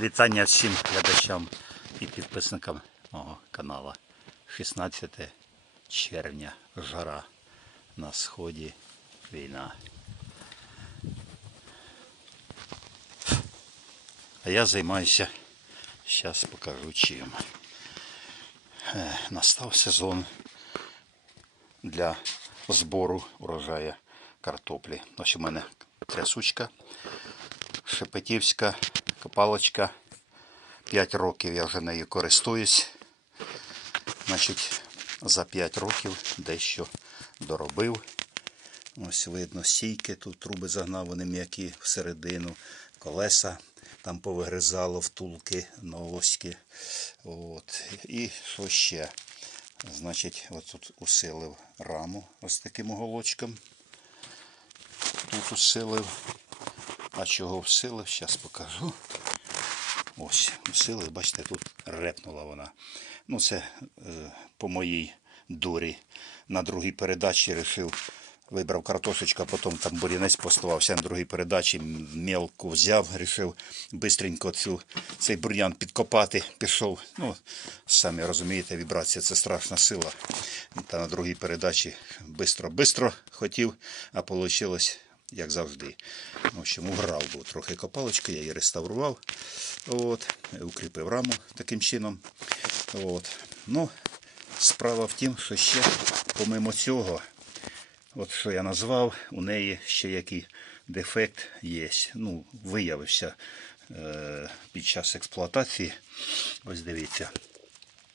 Вітання всім глядачам і підписникам мого каналу. 16 червня. Жара на сході. Війна. А я займаюся, зараз покажу чим. Е, Настав сезон для збору урожаю картоплі. Ось у мене трясучка шепетівська копалочка. 5 років я вже нею користуюсь. Значить, за 5 років дещо доробив. Ось видно стійки, тут труби загнав, вони м'які всередину, колеса там повигризало втулки, новоськи. От. І що ще? Значить, от тут усилив раму ось таким оголочком. Тут усилив. А чого всилив, зараз покажу. Ось, всилив, бачите, тут репнула вона. Ну, це е, по моїй дурі. На другій передачі вирішив, вибрав картошечку, а потім там бурінець поставався на другій передачі, мелку взяв, вирішив бистренько цей бур'ян підкопати, пішов. Ну, самі розумієте, вібрація це страшна сила. Та на другій передачі бистро-бистро хотів, а вийшло як завжди. В общем, уграв був трохи копалочки, я її реставрував. От, укріпив раму таким чином. От. Ну, справа в тім, що ще, помимо цього, от що я назвав, у неї ще який дефект є. Ну, виявився е, під час експлуатації. Ось дивіться.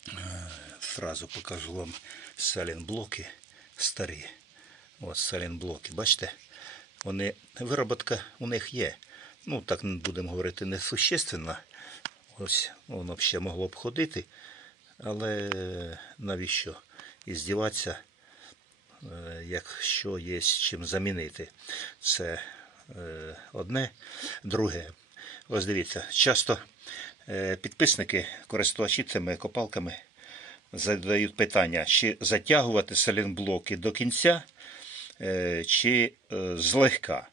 Е, Зразу покажу вам салінблоки старі. От салінблоки, бачите? Вони, вироботка у них є. Ну, так будемо говорити, не существенна. Ось воно б ще могло б ходити. Але навіщо? І здіватися, е, якщо є чим замінити. Це е, одне. Друге, ось дивіться, часто е, підписники, користувачі цими копалками задають питання, чи затягувати салінблоки до кінця, чи е, злегка.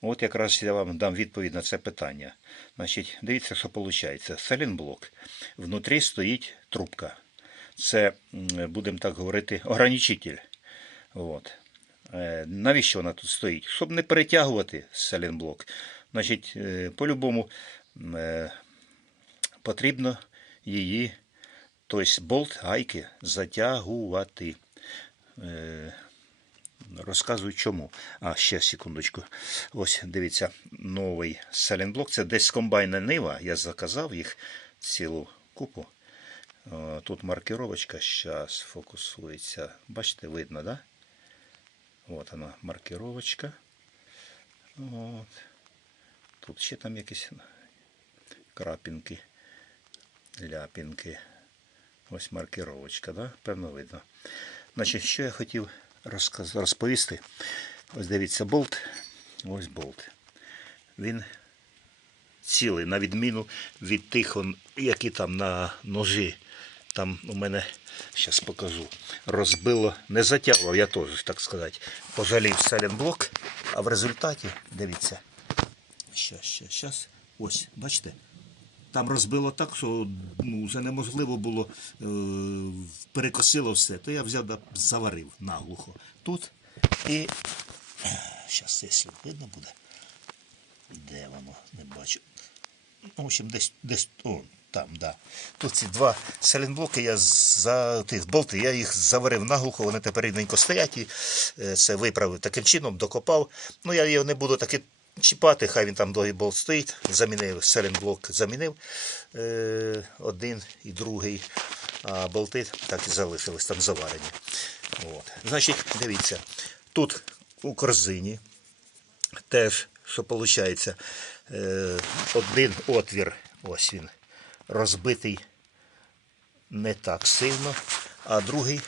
От якраз я вам дам відповідь на це питання. Значить, дивіться, що виходить. Салінблок. Внутрі стоїть трубка. Це, будемо так говорити, ограничитель. От. Е, Навіщо вона тут стоїть? Щоб не перетягувати салінблок. Значить, е, по-любому е, потрібно її, тобто болт гайки затягувати. Розказую чому. А, ще секундочку. Ось дивіться, новий салінблок. Це десь комбайна Нива. Я заказав їх цілу купу. Тут маркировочка зараз фокусується. Бачите, видно, да? От вона, маркировочка. От. Тут ще там якісь крапінки, ляпінки. Ось маркировочка, да? певно видно. Значить, що я хотів. Розповісти. Ось дивіться, болт. Ось болт. Він цілий, на відміну від тих, які там на ножі. Там у мене, зараз покажу, розбило, не затягував, я теж, так сказати, пожалів саленблок, а в результаті, дивіться, щас, щас, щас, ось, бачите, там розбило так, що ну, вже неможливо було, е, перекосило все. То я взяв да заварив наглухо тут. І зараз якщо видно буде. Де воно? Не бачу. Ну, в общем, десь, десь о, там, да. Тут ці два селенблоки, я за тих болти, я їх заварив наглухо, вони тепер рівненько стоять і е, це виправив таким чином, докопав. Ну, я його не буду таки чіпати, хай він там довгий стоїть. Замінив селенблок, замінив е, один і другий, а болти так і залишились там заварені. От. Значить, дивіться, тут у корзині теж, що виходить, е, один отвір, ось він, розбитий не так сильно, а другий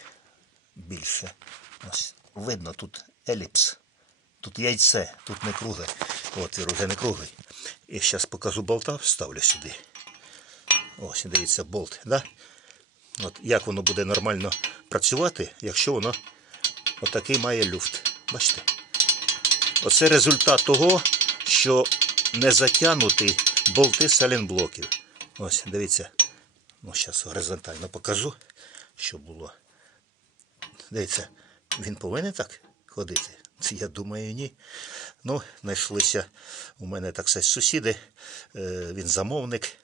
більше. Ось, видно, тут еліпс. Тут яйце, тут не кругле. Отвір уже не круглий. І зараз покажу болта, вставлю сюди. Ось, дивіться, болт. Да? От, як воно буде нормально працювати, якщо воно отакий має люфт. Бачите? Оце результат того, що не затягнутий болти салінблоків. Ось, дивіться. Ну, зараз горизонтально покажу, що було. Дивіться, він повинен так ходити? Я думаю, ні. Ну, знайшлися у мене так сказати, сусіди. Е, Він замовник.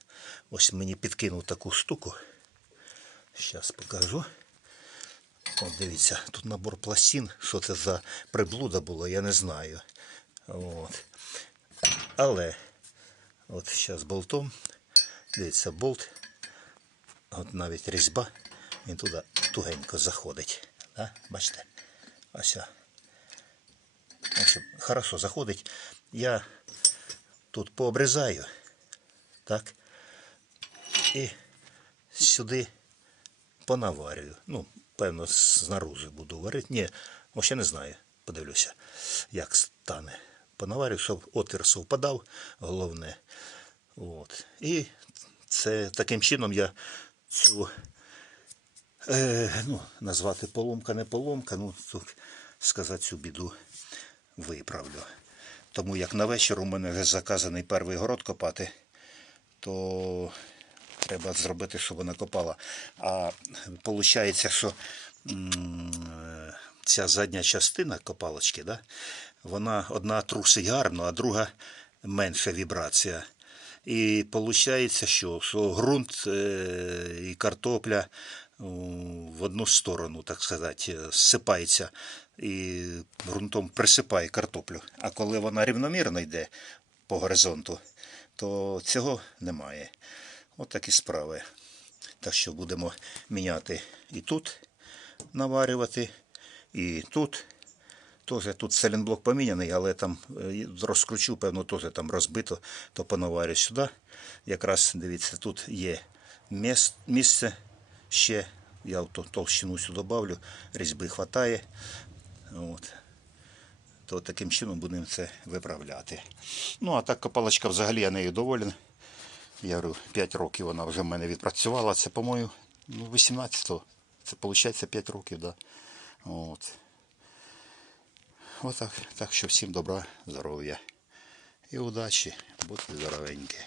Ось мені підкинув таку штуку. Зараз покажу. От дивіться, тут набор пластин. Що це за приблуда було, я не знаю. От. Але от зараз болтом. Дивіться, болт. От навіть різьба. Він туди тугенько заходить. Да? Бачите? Ось. В хорошо заходить. Я тут пообрізаю. Так. І сюди понаварюю. Ну, певно, знаружи буду варити. Ні, ще не знаю. Подивлюся, як стане. Понаварю, щоб отвір совпадав, головне. От. І це таким чином я цю е, ну, назвати поломка, не поломка, ну, тут сказати цю біду виправлю. Тому як на вечір у мене вже заказаний перший город копати, то треба зробити, щоб вона копала. А виходить, що ця задня частина копалочки, да, вона одна трусить гарно, а друга менша вібрація. І виходить, що, ґрунт е, і картопля в одну сторону, так сказати, зсипається і ґрунтом присипає картоплю. А коли вона рівномірно йде по горизонту, то цього немає. От такі справи. Так що будемо міняти і тут наварювати, і тут. Тоже тут селенблок поміняний, але там е, розкручу, певно, теж там розбито, то понаварю сюди. Якраз дивіться, тут є міс- місце ще. Я толщину сюди добавлю, різьби хватає. От. То таким чином будемо це виправляти. Ну, а так копалочка взагалі я нею доволен. Я говорю, 5 років вона вже в мене відпрацювала. Це, по-моєму, ну, 18-го. Це виходить 5 років, да. От. Отак. Так що всім добра, здоров'я і удачі. Будьте здоровенькі.